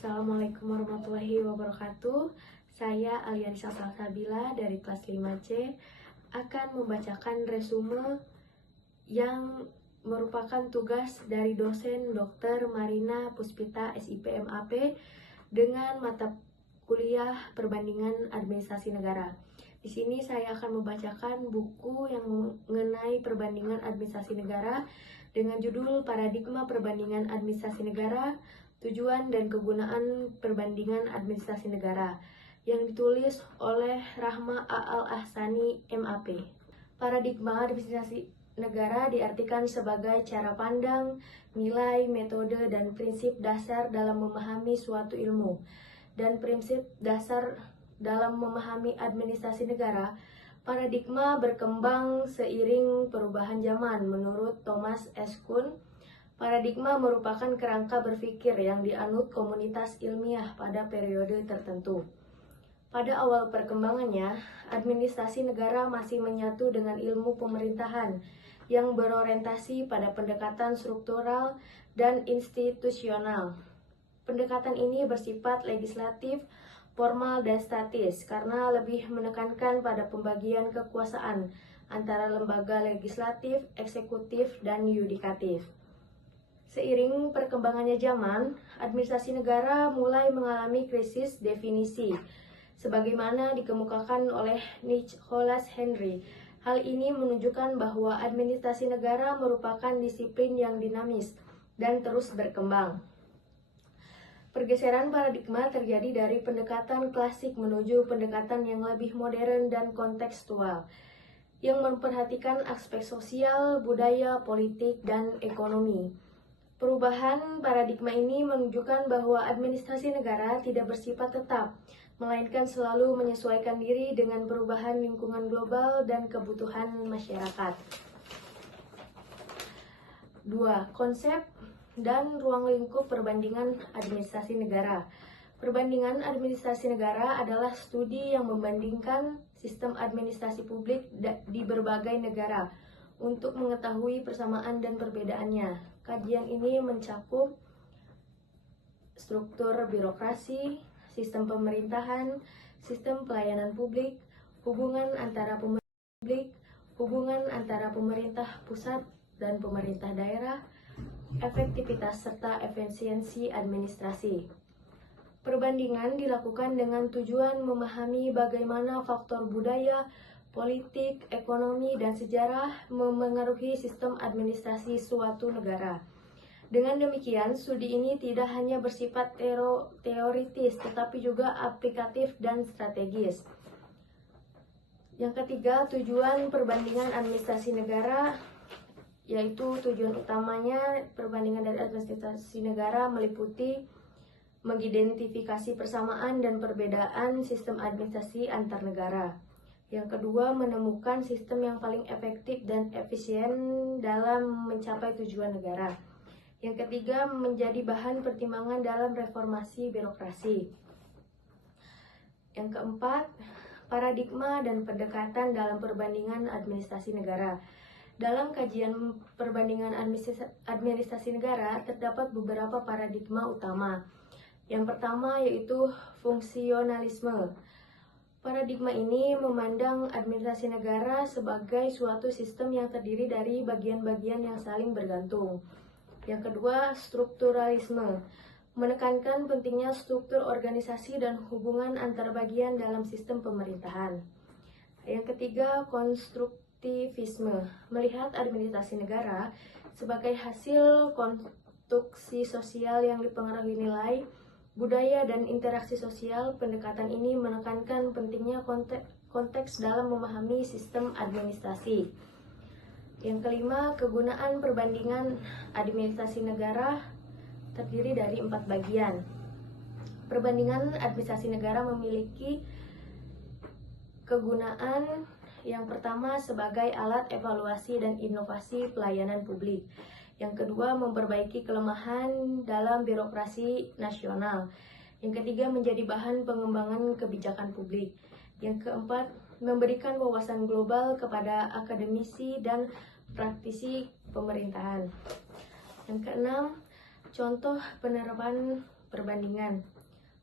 Assalamualaikum warahmatullahi wabarakatuh. Saya Aliansyah Salsabila dari kelas 5C akan membacakan resume yang merupakan tugas dari dosen Dr. Marina Puspita SIP MAP dengan mata kuliah Perbandingan Administrasi Negara. Di sini saya akan membacakan buku yang mengenai perbandingan administrasi negara dengan judul Paradigma Perbandingan Administrasi Negara, Tujuan dan Kegunaan Perbandingan Administrasi Negara, yang ditulis oleh Rahma Al-Ahsani MAP. Paradigma administrasi negara diartikan sebagai cara pandang, nilai, metode, dan prinsip dasar dalam memahami suatu ilmu, dan prinsip dasar dalam memahami administrasi negara. Paradigma berkembang seiring perubahan zaman. Menurut Thomas S. Kuhn, paradigma merupakan kerangka berpikir yang dianut komunitas ilmiah pada periode tertentu. Pada awal perkembangannya, administrasi negara masih menyatu dengan ilmu pemerintahan yang berorientasi pada pendekatan struktural dan institusional. Pendekatan ini bersifat legislatif, formal, dan statis karena lebih menekankan pada pembagian kekuasaan antara lembaga legislatif, eksekutif, dan yudikatif. Seiring perkembangannya zaman, administrasi negara mulai mengalami krisis definisi, sebagaimana dikemukakan oleh Nicholas Henry. Hal ini menunjukkan bahwa administrasi negara merupakan disiplin yang dinamis dan terus berkembang. Pergeseran paradigma terjadi dari pendekatan klasik menuju pendekatan yang lebih modern dan kontekstual, yang memperhatikan aspek sosial, budaya, politik, dan ekonomi. Perubahan paradigma ini menunjukkan bahwa administrasi negara tidak bersifat tetap, melainkan selalu menyesuaikan diri dengan perubahan lingkungan global dan kebutuhan masyarakat. 2. Konsep dan ruang lingkup perbandingan administrasi negara. Perbandingan administrasi negara adalah studi yang membandingkan sistem administrasi publik di berbagai negara untuk mengetahui persamaan dan perbedaannya. Kajian ini mencakup struktur birokrasi, sistem pemerintahan, sistem pelayanan publik, hubungan antara pemerintah publik, hubungan antara pemerintah pusat dan pemerintah daerah, efektivitas serta efisiensi administrasi. Perbandingan dilakukan dengan tujuan memahami bagaimana faktor budaya, politik, ekonomi, dan sejarah memengaruhi sistem administrasi suatu negara. Dengan demikian, studi ini tidak hanya bersifat teoritis, tetapi juga aplikatif dan strategis. Yang ketiga, tujuan perbandingan administrasi negara, yaitu tujuan utamanya perbandingan dari administrasi negara meliputi mengidentifikasi persamaan dan perbedaan sistem administrasi antar negara. Yang kedua, menemukan sistem yang paling efektif dan efisien dalam mencapai tujuan negara. Yang ketiga, menjadi bahan pertimbangan dalam reformasi birokrasi. Yang keempat, paradigma dan pendekatan dalam perbandingan administrasi negara. Dalam kajian perbandingan administrasi negara, terdapat beberapa paradigma utama. Yang pertama yaitu fungsionalisme. Paradigma ini memandang administrasi negara sebagai suatu sistem yang terdiri dari bagian-bagian yang saling bergantung. Yang kedua, strukturalisme, menekankan pentingnya struktur organisasi dan hubungan antar bagian dalam sistem pemerintahan. Yang ketiga, konstruktivisme, melihat administrasi negara sebagai hasil konstruksi sosial yang dipengaruhi nilai, budaya, dan interaksi sosial. Pendekatan ini menekankan pentingnya konteks dalam memahami sistem administrasi. Yang kelima, kegunaan perbandingan administrasi negara terdiri dari 4 bagian. Perbandingan administrasi negara memiliki kegunaan yang pertama sebagai alat evaluasi dan inovasi pelayanan publik. Yang kedua, memperbaiki kelemahan dalam birokrasi nasional. Yang ketiga, menjadi bahan pengembangan kebijakan publik. Yang keempat, memberikan wawasan global kepada akademisi dan praktisi pemerintahan. Yang keenam, contoh penerapan perbandingan.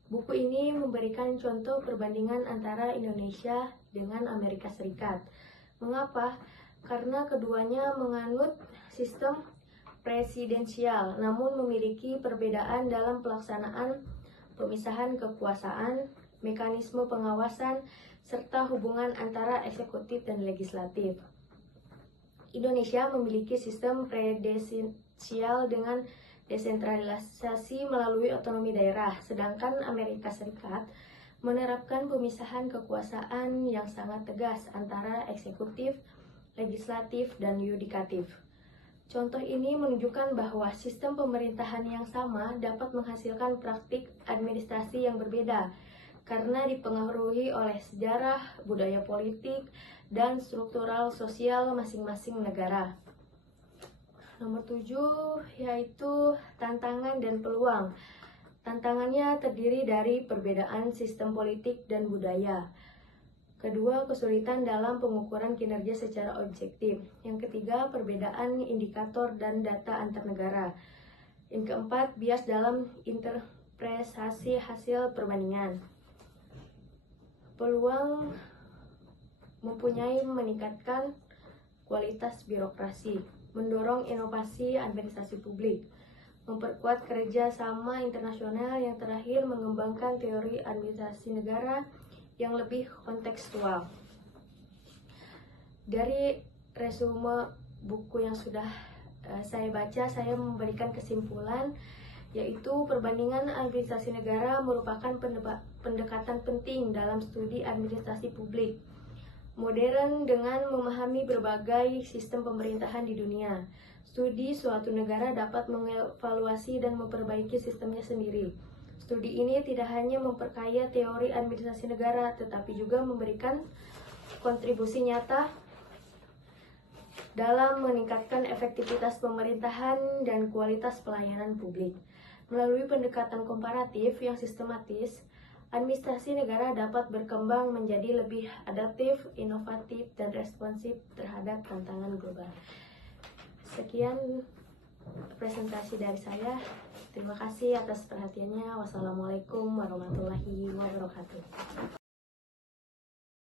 Buku ini memberikan contoh perbandingan antara Indonesia dengan Amerika Serikat. Mengapa? Karena keduanya menganut sistem presidensial, namun memiliki perbedaan dalam pelaksanaan pemisahan kekuasaan, mekanisme pengawasan, serta hubungan antara eksekutif dan legislatif. Indonesia memiliki sistem presidensial dengan desentralisasi melalui otonomi daerah, sedangkan Amerika Serikat menerapkan pemisahan kekuasaan yang sangat tegas antara eksekutif, legislatif, dan yudikatif. Contoh ini menunjukkan bahwa sistem pemerintahan yang sama dapat menghasilkan praktik administrasi yang berbeda karena dipengaruhi oleh sejarah, budaya politik, dan struktural sosial masing-masing negara. Nomor 7 yaitu tantangan dan peluang. Tantangannya terdiri dari perbedaan sistem politik dan budaya. Kedua, kesulitan dalam pengukuran kinerja secara objektif. Yang ketiga, perbedaan indikator dan data antar negara. Yang keempat, bias dalam interpretasi hasil perbandingan. Peluang mempunyai meningkatkan kualitas birokrasi, mendorong inovasi administrasi publik, memperkuat kerjasama internasional, yang terakhir mengembangkan teori administrasi negara yang lebih kontekstual. Dari resume buku yang sudah saya baca, saya memberikan kesimpulan yaitu perbandingan administrasi negara merupakan pendekatan penting dalam studi administrasi publik modern dengan memahami berbagai sistem pemerintahan di dunia. Studi suatu negara dapat mengevaluasi dan memperbaiki sistemnya sendiri. Studi ini tidak hanya memperkaya teori administrasi negara, tetapi juga memberikan kontribusi nyata dalam meningkatkan efektivitas pemerintahan dan kualitas pelayanan publik. Melalui pendekatan komparatif yang sistematis, administrasi negara dapat berkembang menjadi lebih adaptif, inovatif, dan responsif terhadap tantangan global. Sekian presentasi dari saya. Terima kasih atas perhatiannya. Wassalamualaikum warahmatullahi wabarakatuh.